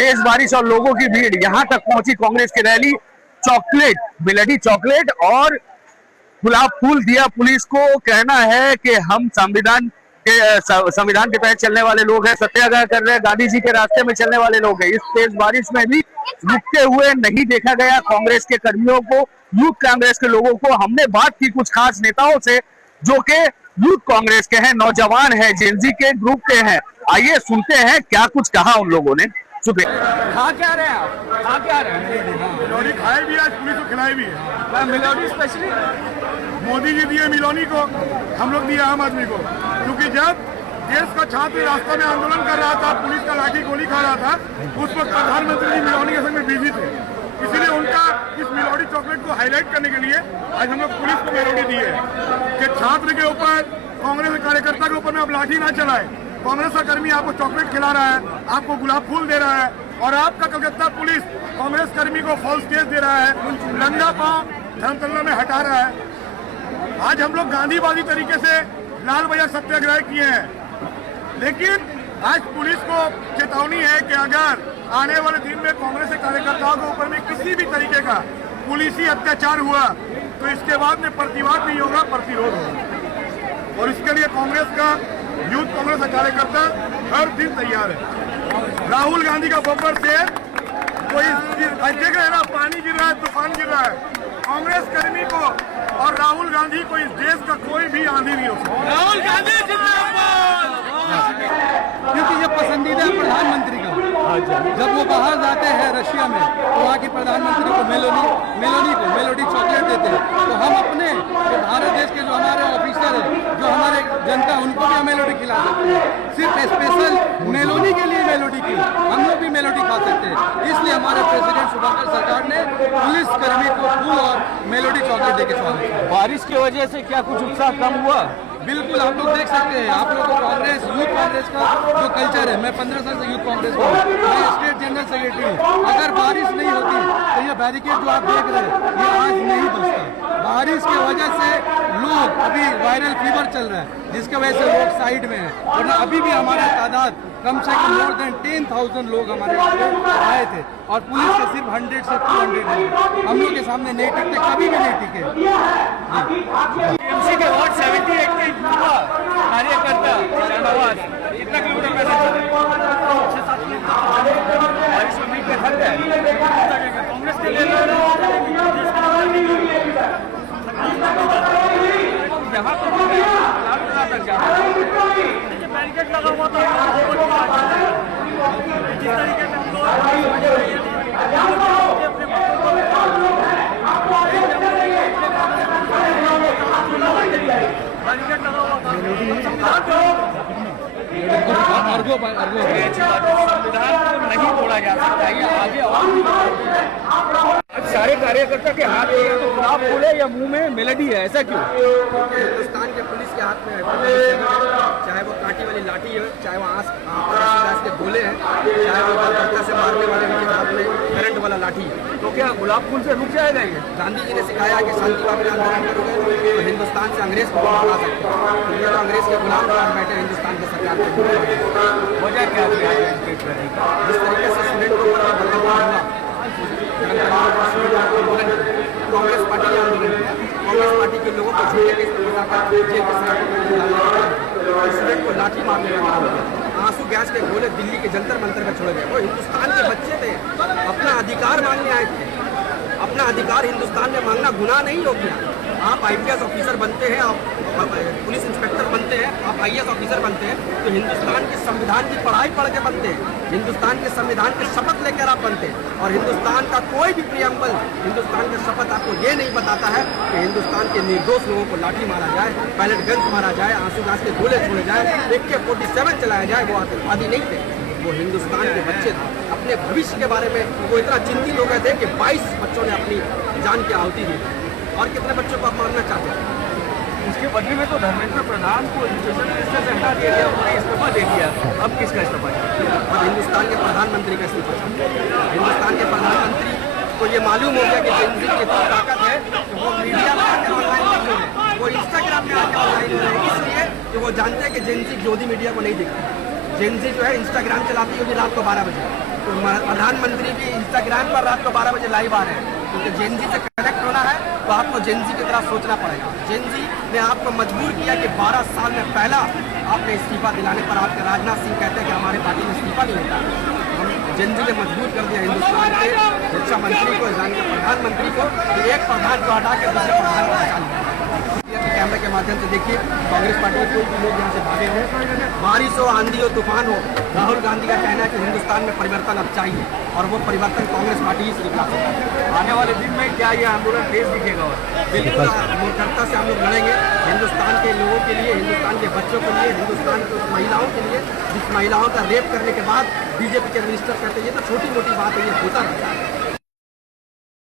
तेज बारिश और लोगों की भीड़ यहां तक पहुंची कांग्रेस की रैली। चॉकलेट, मिलेडी चॉकलेट और गुलाब फूल दिया पुलिस को। कहना है कि हम संविधान के तहत चलने वाले लोग हैं, सत्याग्रह कर रहे हैं, गांधी जी के रास्ते में चलने वाले लोग हैं। इस तेज बारिश में भी रुकते हुए नहीं देखा गया कांग्रेस के कर्मियों को, यूथ कांग्रेस के लोगों को। हमने बात की कुछ खास नेताओं से जो कि यूथ कांग्रेस के हैं, नौजवान हैं, जेनजी के ग्रुप के हैं। आइए सुनते हैं क्या कुछ कहा उन लोगों ने। शुक्रिया। खा क्या रहे हैं आप? खा क्या रहे हैं? मिलोनी खाई भी है, आज पुलिस को खिलाई भी है। मिलोनी स्पेशली मोदी जी दिए मिलोनी को, हम लोग दिए आम आदमी को। क्योंकि जब देश का छात्र रास्ता में आंदोलन कर रहा था, पुलिस का लाठी गोली खा रहा था, उस वक्त प्रधानमंत्री जी मिलोनी के संग में बिजी थे। इसीलिए उनका इस मिलोनी चॉकलेट को हाईलाइट करने के लिए आज हम लोग पुलिस को मिलोनी दी है कि छात्र के ऊपर, कांग्रेस कार्यकर्ता के ऊपर में आप लाठी ना चलाए। कांग्रेस का कर्मी आपको चॉकलेट खिला रहा है, आपको गुलाब फूल दे रहा है, और आपका कलकत्ता पुलिस कांग्रेस कर्मी को फॉल्स केस दे रहा है, नंगा पांव धर्मतला में हटा रहा है। आज हम लोग गांधीवादी तरीके से लाल बाजार सत्याग्रह किए हैं, लेकिन आज पुलिस को चेतावनी है कि अगर आने वाले दिन में कांग्रेस के कार्यकर्ताओं के ऊपर में किसी भी तरीके का पुलिसी अत्याचार हुआ तो इसके बाद में प्रतिवाद नहीं होगा, प्रतिरोध होगा। और इसके लिए कांग्रेस का यूथ कांग्रेस का कार्यकर्ता हर दिन तैयार है। राहुल गांधी का बम्पर से कोई देख रहे हैं ना, पानी गिर रहा है, तूफान गिर रहा है। कांग्रेस कर्मी को और राहुल गांधी को इस देश का कोई भी आंधी नहीं हो सकता। राहुल गांधी जिंदाबाद। क्योंकि ये पसंदीदा है प्रधानमंत्री का। जब वो बाहर जाते हैं रशिया में तो वहाँ के प्रधानमंत्री को मेलोडी चॉकलेट देते हैं। तो हम अपने जो भारत देश के जो हमारे ऑफिसर हैं, जो हमारे जनता, उनको भी हम मेलोडी खिला सकते हैं। सिर्फ स्पेशल मेलोडी के लिए मेलोडी की, हम लोग भी मेलोडी खा सकते हैं। इसलिए हमारे प्रेसिडेंट शुभंकर सरकार ने पुलिस कर्मी को फूल और मेलोडी चॉकलेट देके स्वागत किया। बारिश की वजह से क्या कुछ उत्साह कम हुआ? बिल्कुल, आप लोग देख सकते हैं। आप लोग कांग्रेस, यूथ कांग्रेस का जो कल्चर है, मैं 15 साल से यूथ कांग्रेस में हूँ, मैं स्टेट जनरल सेक्रेटरी हूँ। अगर बारिश नहीं होती तो ये बैरिकेड जो आप देख रहे हैं ये आज नहीं बचता। बारिश की वजह से लोग, अभी वायरल फीवर चल रहा है जिसकी वजह से लोग साइड में हैं, वरना अभी भी हमारा तादाद कम से कम मोर देन 10,000 लोग हमारे यहाँ पे आए थे, और पुलिस के सिर्फ 100 से 200 हैं। हम लोग के सामने नहीं टिकते, कभी भी नहीं टिके। टीएमसी के वार्ड 78 के युवा कार्यकर्ता कितना किलोमीटर पैदल चले? 6-7 किलोमीटर बारिश में भीग के थक गए। कांग्रेस के लिए यहाँ पर तक जा रहा है, बैरिकेड लगा हुआ था। जिस तरीके से हम लोग बैरिकेड लगा हुआ था, संविधान को नहीं तोड़ा जा सकता। ये आगे और सारे कार्यकर्ता के हाथ में तो गुलाब फूल है या मुंह में मेलोडी है, ऐसा क्यों? हिंदुस्तान के पुलिस के हाथ में है, चाहे वो कांटी वाली लाठी है, चाहे वो आंस के गोले हैं, चाहे वो बलकत्ता से मारने वाले उनके हाथ में करंट वाला लाठी है। तो क्या गुलाब फूल से रुक जाएगा ये? गांधी जी ने सिखाया कि शांतिपूर्ण आंदोलन करोगे तो हिंदुस्तान से अंग्रेज को हटा सकते हैं। ये तो अंग्रेज के गुलाम बन बैठे हिंदुस्तान की सरकार के वजह क्या थी? जिस तरीके से स्टूडेंट को कांग्रेस पार्टी ने आंदोलन किया, कांग्रेस पार्टी के लोगों को झूठे केस में बताकर जेल के स्टूडेंट को लाठी मारने लगा, आंसू गैस के गोले दिल्ली के जंतर मंतर पर छोड़ गए। वो हिंदुस्तान के बच्चे थे, अपना अधिकार मांगने आए थे। अपना अधिकार हिंदुस्तान में मांगना गुनाह नहीं हो गया। आप IPS ऑफिसर बनते हैं, आप पुलिस इंस्पेक्टर बनते हैं, आप IAS ऑफिसर बनते हैं, तो हिंदुस्तान के संविधान की पढ़ाई पढ़ के बनते हैं, हिंदुस्तान के संविधान के शपथ लेकर आप बनते हैं। और हिंदुस्तान का कोई भी प्रियम्बल, हिंदुस्तान का शपथ आपको ये नहीं बताता है कि हिंदुस्तान के निर्दोष लोगों को लाठी मारा जाए, पैलेट गन्स मारा जाए, आंसू गैस के गोले छोड़े जाए, AK-47 चलाया जाए। वो आतंकवादी नहीं थे, वो हिंदुस्तान के बच्चे थे। अपने भविष्य के बारे में वो इतना चिंतित हो गए थे कि 22 बच्चों ने अपनी जान की आहुति दी। और कितने बच्चों को आप मारना चाहते हैं? उसके बदले में तो धर्मेंद्र प्रधान को एजुकेशन मिनिस्टर से हटा दिया गया, उन्होंने इस्तीफा दे दिया। अब किसका इस्तीफा? अब हिंदुस्तान के प्रधानमंत्री का इस्तीफा। हिंदुस्तान के प्रधानमंत्री को ये मालूम हो गया कि जेनजी की इतनी ताकत है कि वो मीडिया में आकर ऑनलाइन नहीं हो रहे, वो इंस्टाग्राम में आकर ऑनलाइन हो रहे हैं, इसलिए कि वो जानते हैं कि जेनजी विरोधी मीडिया को नहीं दिखता। जेनजी जो है इंस्टाग्राम चलाती होगी रात को 12 बजे, तो प्रधानमंत्री भी इंस्टाग्राम पर रात को 12 बजे लाइव आ रहे हैं, क्योंकि जेनजी से कनेक्ट होना है तो आपको जेनजी की तरह सोचना पड़ेगा। जेनजी ने आपको मजबूर किया कि 12 साल में पहला आपने इस्तीफा दिलाने पर आपके राजनाथ सिंह कहते हैं कि हमारे पार्टी में इस्तीफा नहीं होता। हम जेनजी ने मजबूर कर दिया हिंदुस्तान के रक्षा मंत्री को, जान के प्रधानमंत्री को, कि एक प्रधान को हटा के दूसरे प्रधान को बचा लिया। कैमरे के माध्यम से देखिए, कांग्रेस पार्टी के कोई भी लोग यहाँ से भागे हैं, बारिश हो, आंधी हो, तूफान हो, राहुल गांधी का कहना है कि हिंदुस्तान में परिवर्तन अब चाहिए और वो परिवर्तन कांग्रेस पार्टी ही से निकाल सकती है। आने वाले दिन में क्या ये आंदोलन तेज दिखेगा? और बिल्कुल मूर्खता से हम लोग लड़ेंगे हिंदुस्तान के लोगों के लिए, हिंदुस्तान के बच्चों के लिए, हिंदुस्तान की महिलाओं के लिए, जिस महिलाओं का रेप करने के बाद बीजेपी के मिनिस्टर कहते हैं ये तो छोटी मोटी बात है, ये होता रहता है।